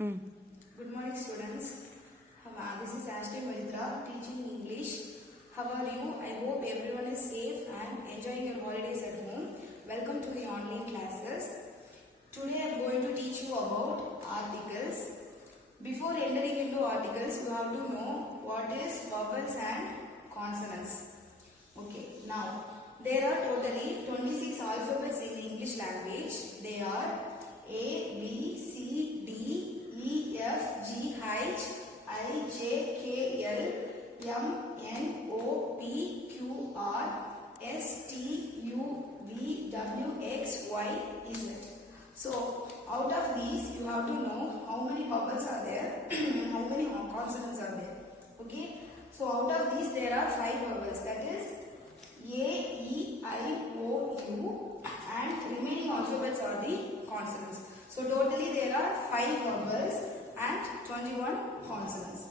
Mm. Good morning, students. This is Ashley Maritra teaching English. How are you? I hope everyone is safe and enjoying your holidays at home. Welcome to the online classes. Today I am going to teach you about articles. Before entering into articles, you have to know what is vowels and consonants. Okay, now there are totally 26 alphabets in English language. They are A, B, C, D, E, F, G, H, I, J, K, L, M, N, O, P, Q, R, S, T, U, V, W, X, Y, Z. So, out of these, you have to know how many vowels are there and how many consonants are there. Okay? So, out of these, there are 5 vowels. That is A, E, I, O, U, and remaining alphabets are the consonants. So, totally there are 5 vowels and 21 consonants.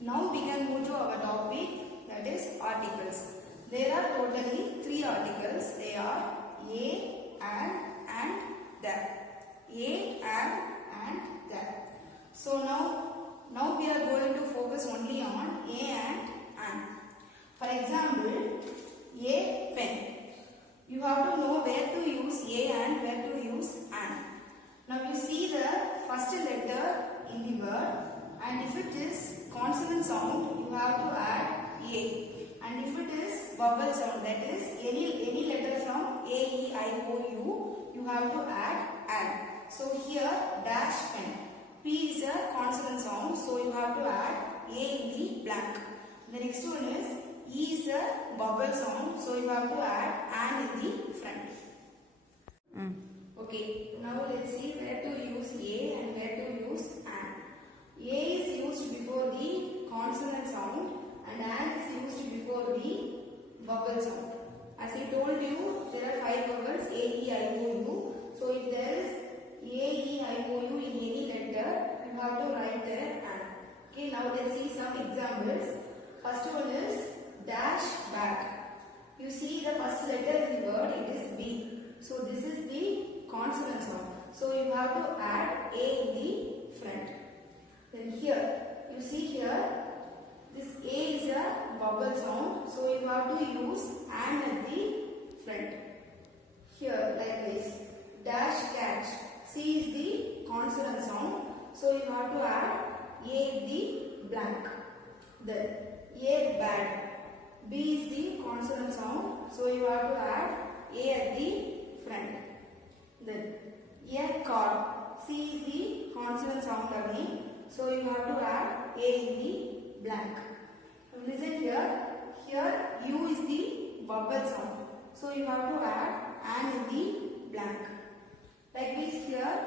Now, we can move to our topic, that is articles. There are totally 3 articles. They are a, and, the. A, and, the. So, now we are going to focus only on a and. For example, a pen. You have to know where to use a and where to use an. Now you see the first letter in the word, and if it is consonant sound, you have to add a. And if it is vowel sound, that is any letter from A, E, I, O, U, you have to add an. So here dash pen. P is a consonant sound, so you have to add a in the blank. The next one is E is a vowel sound, so you have to add an in the front. Okay, now let's see where to use a and where to use an. A is used before the consonant sound and an is used before the vowel sound. As I told you, there are 5 vowels A, E, I, O, U. So if there is A, E, I, O, U in any letter, you have to write there an. Okay, now let's see some examples. First one is dash back. You see the first letter in the word, it is B. So this is the consonant sound. So you have to add A in the front. Then here, you see here, this A is a vowel sound. So you have to use an at the front. Here, like this. Dash catch. C is the consonant sound. So you have to add A in the blank. Then A bad. B is the consonant sound. So you have to add A at the front. Then A card. C is the consonant sound again. So you have to add A in the blank. Listen here. Here U is the vowel sound. So you have to add an in the blank. Like this here,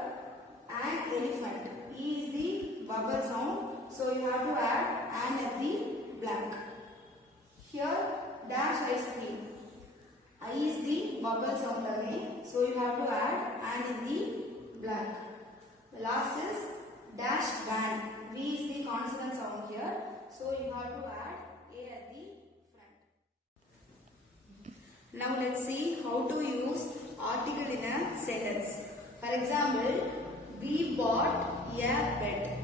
an elephant. E is the vowel sound. So you have to add an at the blank. Here dash ice cream. I is the vowel sound again. So you have to add an in the blank. The last is dash van. V is the consonant sound here. So you have to add A at the front. Now let's see how to use article in a sentence. For example, we bought a bed.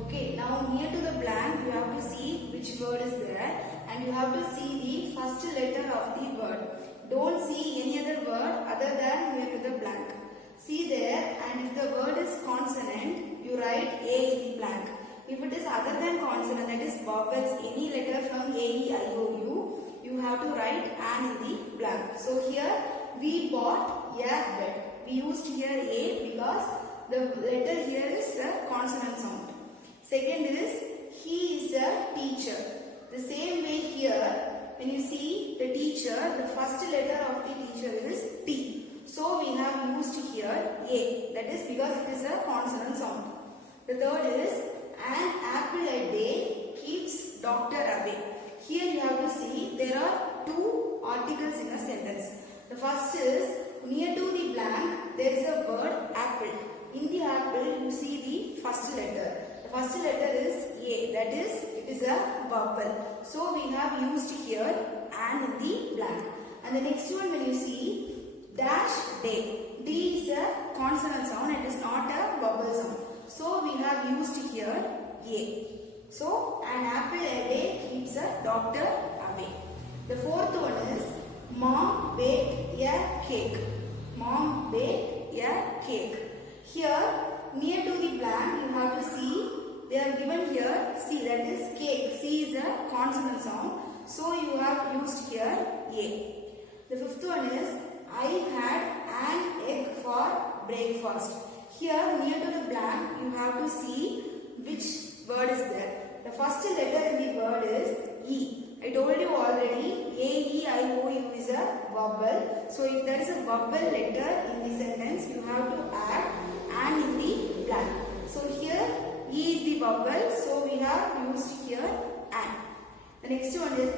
Okay, now near to the blank you have to see which word is there and you have to see the first letter of the word. Don't see any other word other than near to the blank. See there, and if the word is consonant, you write A in the blank. If it is other than consonant, that is vowels, any letter from A, E, I, O, U, you have to write an in the blank. So here, we bought a bed. We used here A because the letter here is a consonant sound. Second is, he is a teacher. The same way here, when you see the teacher, the first letter of the teacher is T. So we have used here A. That is because it is a consonant sound. The third is, an apple a day keeps doctor away. Here you have to see there are 2 articles in a sentence. The first is, near to the blank there is a word apple. In the apple you see the first letter. The first letter is A. That is, it is a vowel. So we have used here an in the blank. And the next one, when you see dash day. D is a consonant sound and it is not a vowel sound. So we have used A. So an apple a day keeps a doctor away. The fourth one is mom baked a cake. Mom baked a cake. Here near to the blank you have to see they are given here C, that is cake. C is a consonant sound. So you have used here A. The fifth one is I had an egg for breakfast. Here near to the blank you have to see which word is there. The first letter in the word is E. I told you already A, E, I, O, U is a vowel. So if there is a vowel letter in the sentence you have to add an in the blank. So here E is the vowel, so we have used here an. The next one is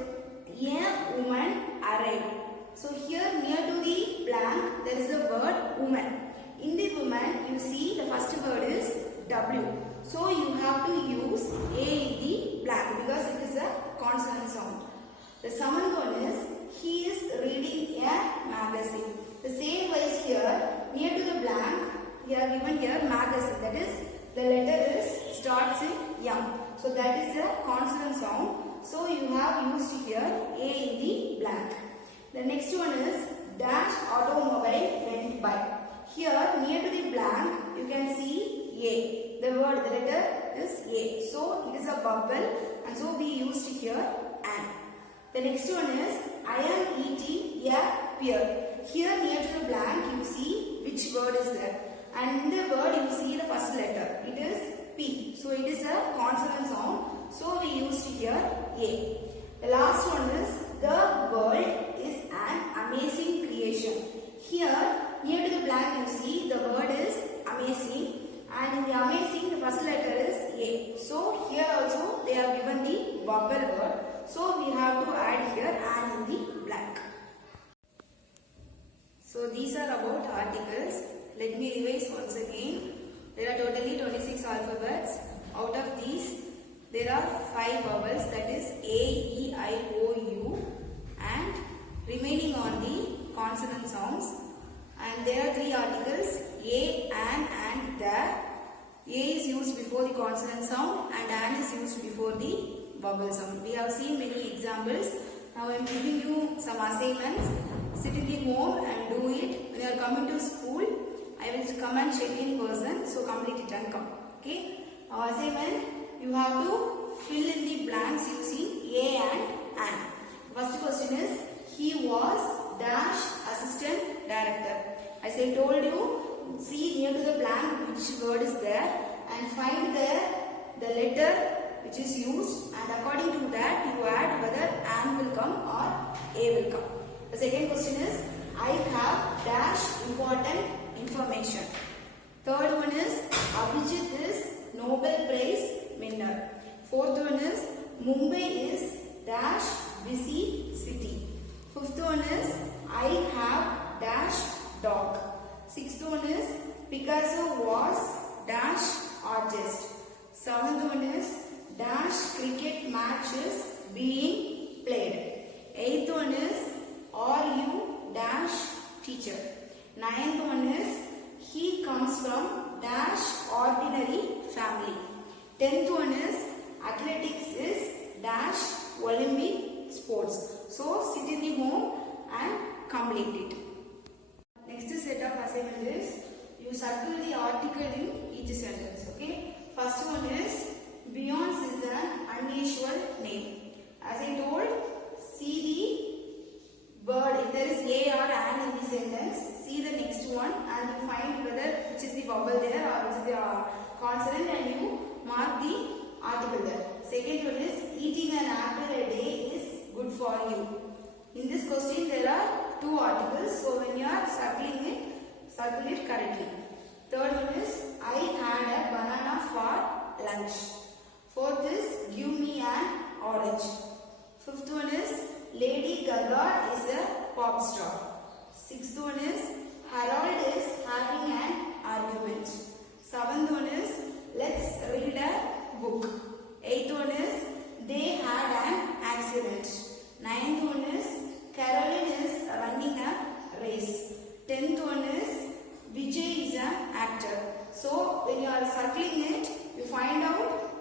a woman arrived. So here near to the blank there is the word woman. In the woman you see the first word is W. So you have to use A in the blank because it is a consonant sound. The seventh one is he is reading a magazine. The same way here near to the blank we are given here magazine, that is the letter is starts in M. So that is a consonant sound. So you have used here A in the blank. The next one is dash automobile went by. Here near to the blank you can see A. The word, the letter is A. So it is a vowel and so we used here an. The next one is I am eating a pear. Here near to the blank you see which word is there. And in the word you see the first letter. It is P. So it is a consonant sound. So we used here A. The last one is the world is an amazing creation. Here near to the blank you see the word is amazing. And in the amazing the first letter is A. So here also they have given the vowel word. So we have to add here an in the blank. So these are about articles. Let me revise once again. There are totally 26 alphabets. Out of these there are 5 vowels, that is A, E, I, O, U, and remaining are the consonant sounds. And there are 3 articles A, an, and the. A is used before the consonant sound and an is used before the vowel sound. We have seen many examples. Now I am giving you some assignments. Sit in the home and do it. When you are coming to school, I will come and check in person. So complete it and come. Okay. Our assignment, you have to fill in the blanks using A and an. First question is, he was dash assistant director. As I told you, see near to the blank which word is there and find there the letter which is used, and according to that you add whether an will come or A will come. The second question is, I have dash important information. Third one is, Abhijit is Nobel Prize winner. Fourth one is, Mumbai is dash busy city. Fifth one is, I have dash dog. Sixth one is, Picasso was dash artist. Seventh one is, dash cricket matches being played. Eighth one is, are you dash teacher. Ninth one is, he comes from dash ordinary family. 10th one is, athletics is dash Olympic sports. So sit in the home and complete it. Next set of assignment is, you circle the article in each sentence. Okay. First one is, Beyonce is an unusual name. As I told, see the word. If there is A or an in the sentence, see the next one and you find whether which is the vowel there or which is the consonant and you mark the article there. Second one is, eating an apple a day is good for you. In this question there are 2 articles, so when you are circling it, circle it correctly. Third one is, I had a banana for lunch. Fourth is, give me an orange. Fifth one is, Lady Gaga is a pop star. Sixth one is, Harold is having an argument. Seventh one is, let's read a book. Eighth one is, they had an accident. Ninth one is, Caroline is running a race. 10th one is, Vijay is an actor. So when you are circling it, you find out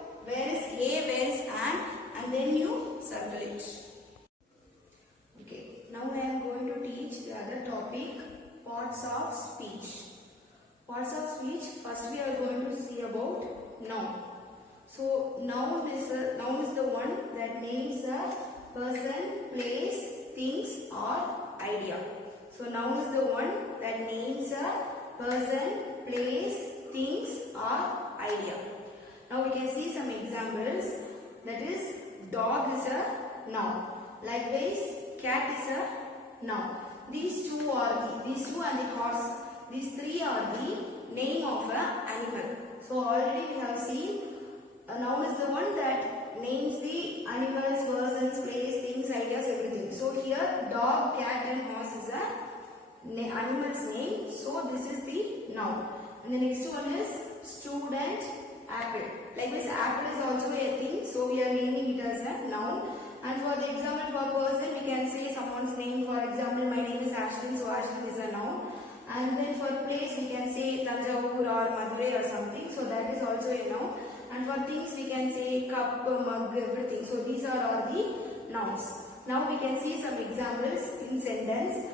noun. So noun is the one that names a person, place, things or idea. So noun is the one that names a person, place, things or idea. Now we can see some examples. That is, dog is a noun. Likewise, cat is a noun. These two and the horse. These three are the name of an animal. So already we have seen a noun is the one that names the animals, persons, place, things, ideas, everything. So here dog, cat and horse is a animal's name. So this is the noun. And the next one is student, apple. Likewise, apple is also a thing. So we are naming it as a noun. And for the example for person, we can say someone's name. For example, my name is Ashton. So Ashton is a noun. And then for place, we can say Tanjavur or Madurai or something. So that is also a noun. And for things, we can say cup, mug, everything. So these are all the nouns. Now we can see some examples in sentence.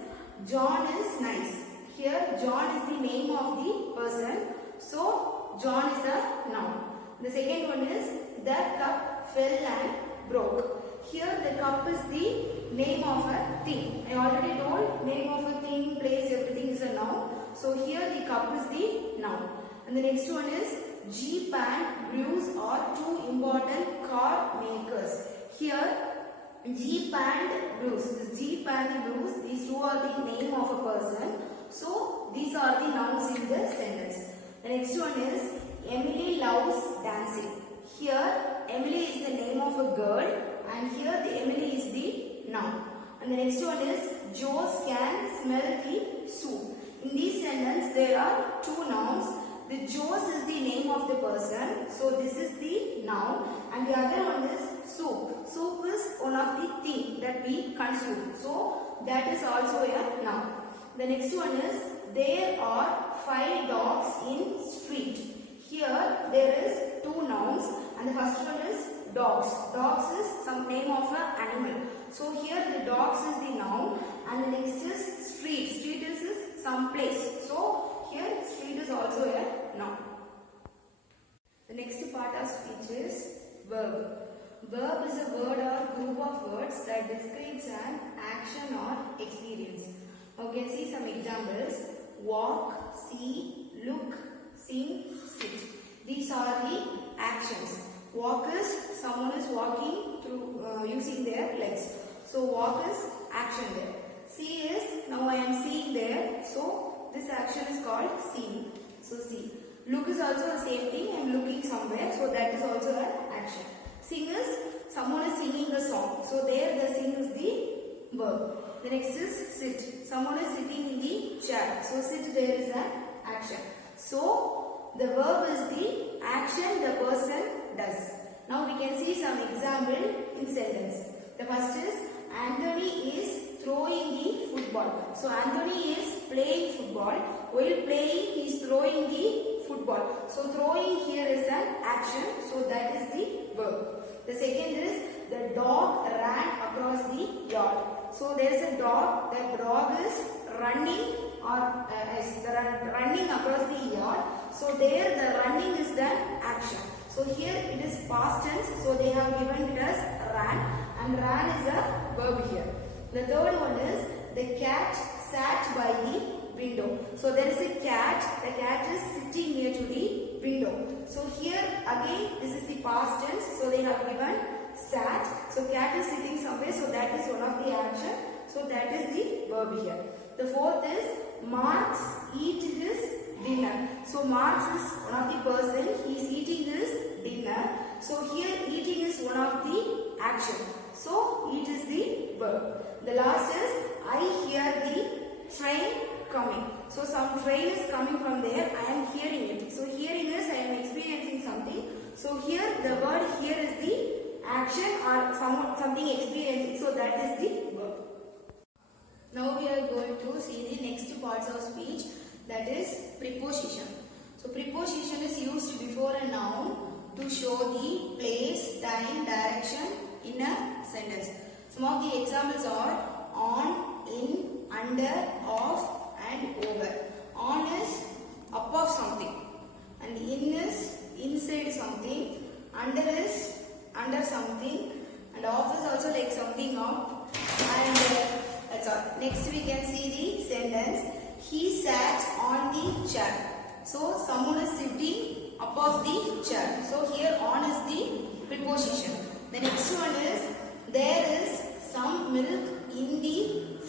John is nice. Here, John is the name of the person. So John is a noun. The second one is the cup fell and broke. Here the cup is the name of a thing. I already told name of a thing, place, everything is a noun. So here the cup is the noun. And the next one is Jeep and Bruce are two important car makers. Here Jeep and Bruce. This Jeep and Bruce, these two are the name of a person. So these are the nouns in the sentence. The next one is Emily loves dancing. Here Emily is the name of a girl. And here the Emily is the noun. And the next one is Joes can smell the soup. In this sentence there are two nouns. The Joes is the name of the person. So this is the noun. And the other one is soup. Soup is one of the things that we consume. So that is also a noun. The next one is there are 5 dogs in street. Here there is two nouns. And the first one is dogs. Dogs is some name of an animal. So here the dogs is the noun and the next is street. Street is some place. So here street is also a noun. The next part of speech is verb. Verb is a word or group of words that describes an action or experience. Now you can see some examples. Walk, see, look, sing, sit. These are the actions. Walk is someone is walking through using their legs. So walk is action there. See is now I am seeing there. So this action is called seeing. So see. Look is also the same thing. I am looking somewhere. So that is also an action. Sing is someone is singing a song. So there the sing is the verb. The next is sit. Someone is sitting in the chair. So sit there is an action. So the verb is the action the person does. Now we can see some example in sentence. The first is Anthony is throwing the football. So Anthony is playing football. While playing he is throwing the football. So throwing here is an action. So that is the verb. The second is the dog ran across the yard. So there is a dog. The dog is running or running across the yard. So there the running is the action. So here it is past tense. So they have given it as ran. And ran is a verb here. The third one is the cat sat by the window. So there is a cat. The cat is sitting near to the window. So here again this is the past tense. So they have given sat. So cat is sitting somewhere. So that is one of the action. So that is the verb here. The fourth is Marx eat his dinner. So Marx is one of the person. He is eating his dinner. So here eating is one of the action. So eat is the verb. The last is I hear the train coming. So some train is coming from there. I am hearing it. So hearing is I am experiencing something. So here the word here is the action or something experiencing. So that is the verb. Now we are going to see the next parts of speech, that is preposition. So preposition is used before a noun to show the place, time, direction in a sentence. Some of the examples are on, in, under, off and over. On is up of something and in is inside under is under something, and off is also like something off, and that's all. Next we can see the sentence. He sat on the chair. So someone is sitting above the chair. So here on is the preposition. The next one is there is some milk in the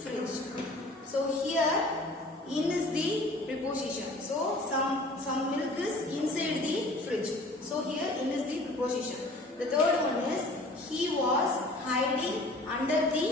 fridge. So here in is the preposition. So some milk is inside the fridge. So here in is the preposition. The third one is he was hiding under the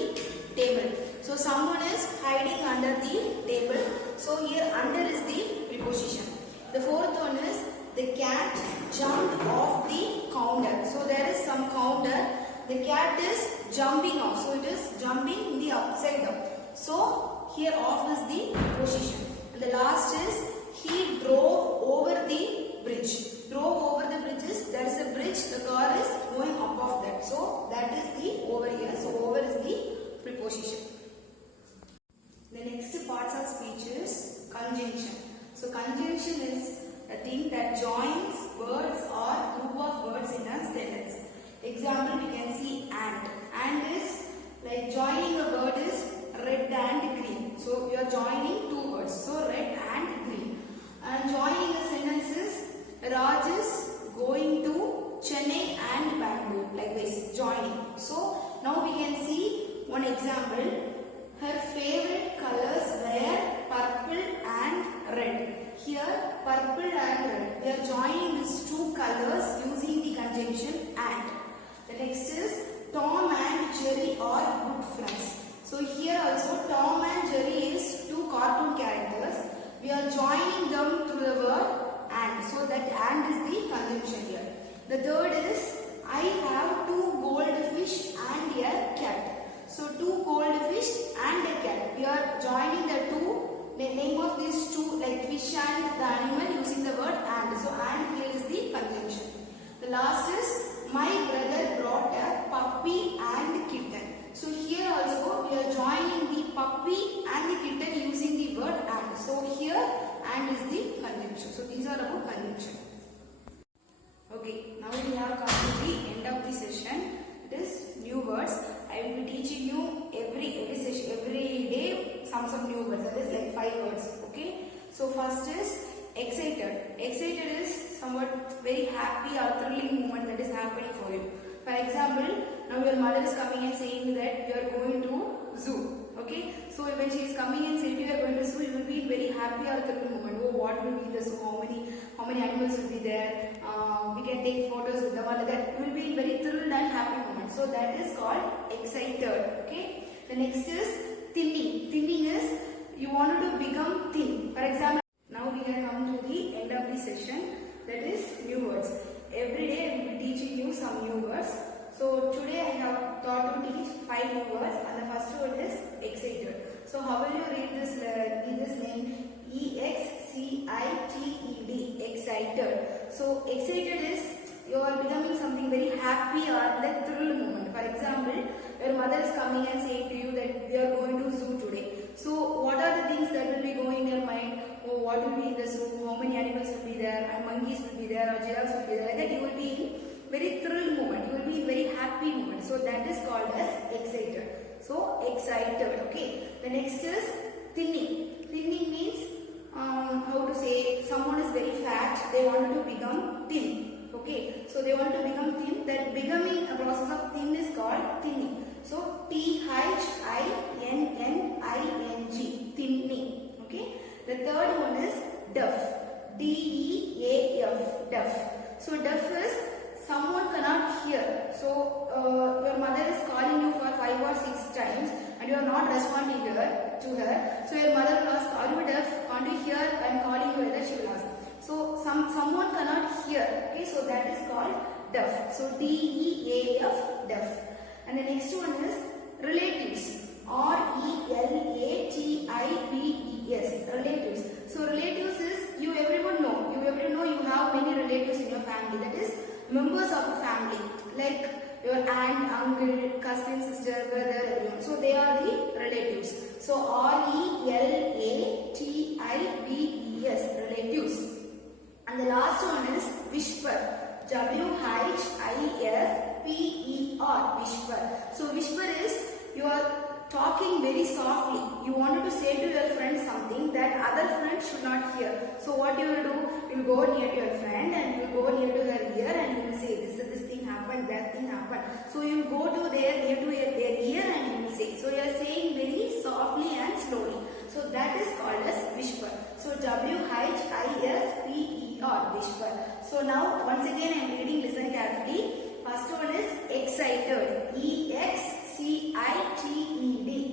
table. So someone is hiding under the table. So here under is the preposition. The fourth one is the cat jumped off the counter. So there is some counter. The cat is jumping off. So it is jumping in the upside down. So here off is the preposition. And the last is he drove over the bridge. Drove over the bridge is, there is a bridge, the car is going up of that. So that is the over here. So over is the preposition. The next parts of speech is conjunction. So conjunction is a thing that joins words or group of words in a sentence. Example, we can see and. And is like joining a word is red and green. So we are joining two words. So red and green. And joining a sentence is Raj is going to Chennai and Bangalore. Like this, joining. So now we can see one example. Her favorite colors were purple and red. Here purple and red. We are joining these two colors using the conjunction and. The next is Tom and Jerry are good friends. So here also Tom and Jerry is two cartoon characters. We are joining them through the word and. So that and is the conjunction here. The third is I have two goldfish and a cat. So two goldfish and a cat. We are joining the two. The name of these two like fish and the animal using the word and. So and here is the conjunction. The last is my brother brought a puppy and kitten. So here also we are joining the puppy and the kitten using the word and. So here and is the conjunction. So these are about conjunction. Okay, now we have come to the end of the session. It is new words. I will be teaching you every session, every day some new words. That is like 5 words. Okay. So first is excited. Excited is somewhat very happy or thrilling moment that is happening for you. For example, now your mother is coming and saying that you are going to zoo. Okay. So when she is coming and saying you are going to zoo, you will be very happy or thrilling moment. Oh, what will be the zoo? How many animals will be there? We can take photos with them. All that. You will be very thrilled and happy moment. So that is called excited. Okay. The next is thinning. Thinning is you wanted to become thin. For example, now we can come to the end of the session. That is new words. Every day I will be teaching you some new words. So today I have thought to teach 5 new words, and the first word is excited. So how will you read this name? EXCITED. Excited. So excited is you are becoming something very happy or like thrilled moment. For example, your mother is coming and saying to you that we are going to zoo today. So what are the things that will be going in your mind? Oh, what will be in the zoo? How many animals will be there? And monkeys will be there, or giraffes will be there. Like that you will be in very thrilled moment. You will be in very happy moment. So that is called as excited. So excited. Okay. The next is thinning. Thinning means how to say someone is very fat. They want to become thin. Okay. So they want to become thin. That becoming a process of thin is called thinning. So THINNING. Thinning. Okay. The third one is deaf. DEAF. Deaf. So deaf is someone cannot hear. So your mother is calling you for 5 or 6 times and you are not responding to her. So your mother will ask, are you deaf? Can't you hear? I am calling you. Whether she will ask. So someone cannot hear. Okay, so that is called deaf. So DEAF, deaf. And the next one is relatives. RELATIVES. Relatives. So relatives is you everyone know. You have many relatives in your family. That is members of a family. Like your aunt, uncle, cousin, sister, brother, everyone. So they are the relatives. So RELATIVES. Relatives. And the last one is whisper. WHISPER. whisper. So whisper is you are talking very softly. You wanted to say to your friend something that other friend should not hear. So what you will do? You will go near to your friend and you will go near to her ear and you will say this thing happened, that thing happened. So you will go to near to their ear and you will say. So you are saying very softly and slowly. So that is called as whisper. So whisper, whisper. So now once again I am reading, listen carefully. First one is excited, excited,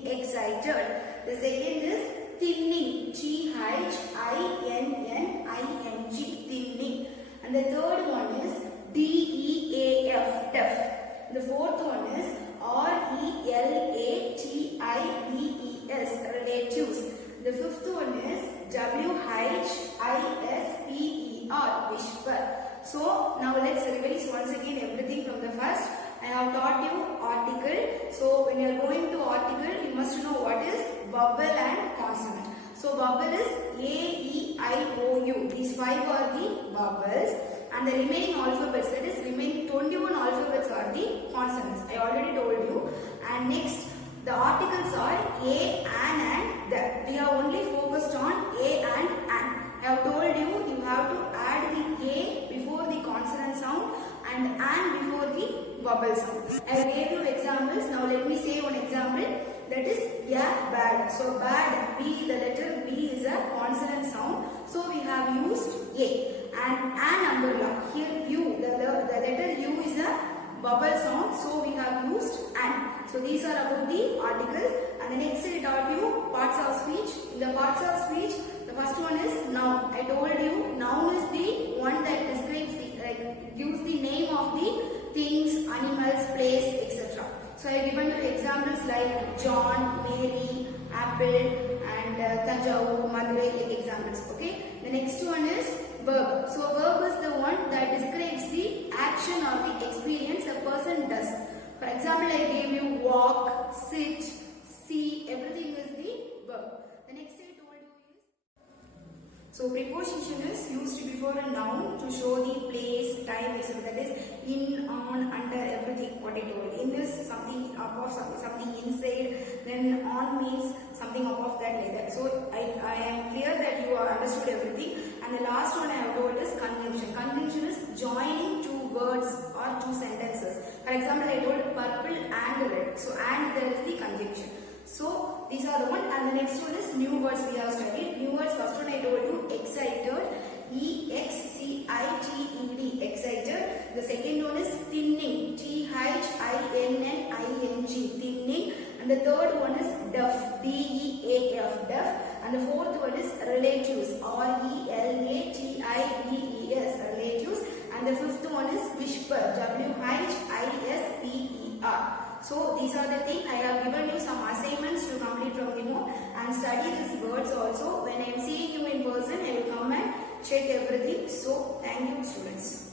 excited. The second is thinning, thinning, thinning. And the third one is deaf, deaf. The fourth one is relatives, relatives. The fifth one is whisper, whisper. So now let's revise once again everything from the first. I have taught you article. So when you are going to article, you must know what is vowel and consonant. So vowel is A, E, I, O, U. These 5 are the vowels. And the remaining alphabets, that is remaining 21 alphabets are the consonants. I already told you. And next, the articles are a, and the. We have only focused on a and an. I have told you, you have to add the a before the consonant sound and an before the vowel sound. I gave you examples. Now let me say one example. That is bad. So bad, B, the letter B is a consonant sound. So we have used a. And an umbrella, here U, the letter U is a vowel sound, so we have used an. So these are about the articles. And the next I taught you parts of speech. In the parts of speech, the first one is noun. I told you noun is the one that describes gives the name of the things, animals, place, etc. So I have given you examples like John, Mary, apple, and Tanjavur, Madurai, like examples. Okay. The next one is verb. So verb is the one that describes the action or the experience a person does. For example, I gave you walk, sit, see, everything is the verb. The next I told you is, so preposition is used before a noun to show the place, time, etc. That is in, on, under, everything what I told. In is something up of something inside, then on means something up of that like that. So I am clear that you have understood everything. And the last one I have told is conjunction. Conjunction is joining two words or two sentences. For example, I told purple and red. So and there is the conjunction. So these are the one. And the next one is new words we have studied. New words, first one I told you excited, excited, excited. The second one is thinning, thinning, thinning. And the third one is deaf, deaf, deaf. And the fourth one is relatives, relatives, relatives. And the fifth one is whisper, whisper. So these are the things. I have given you some assignments to complete from the home and study these words also. When I am seeing you in person, I will come and check everything. So thank you, students.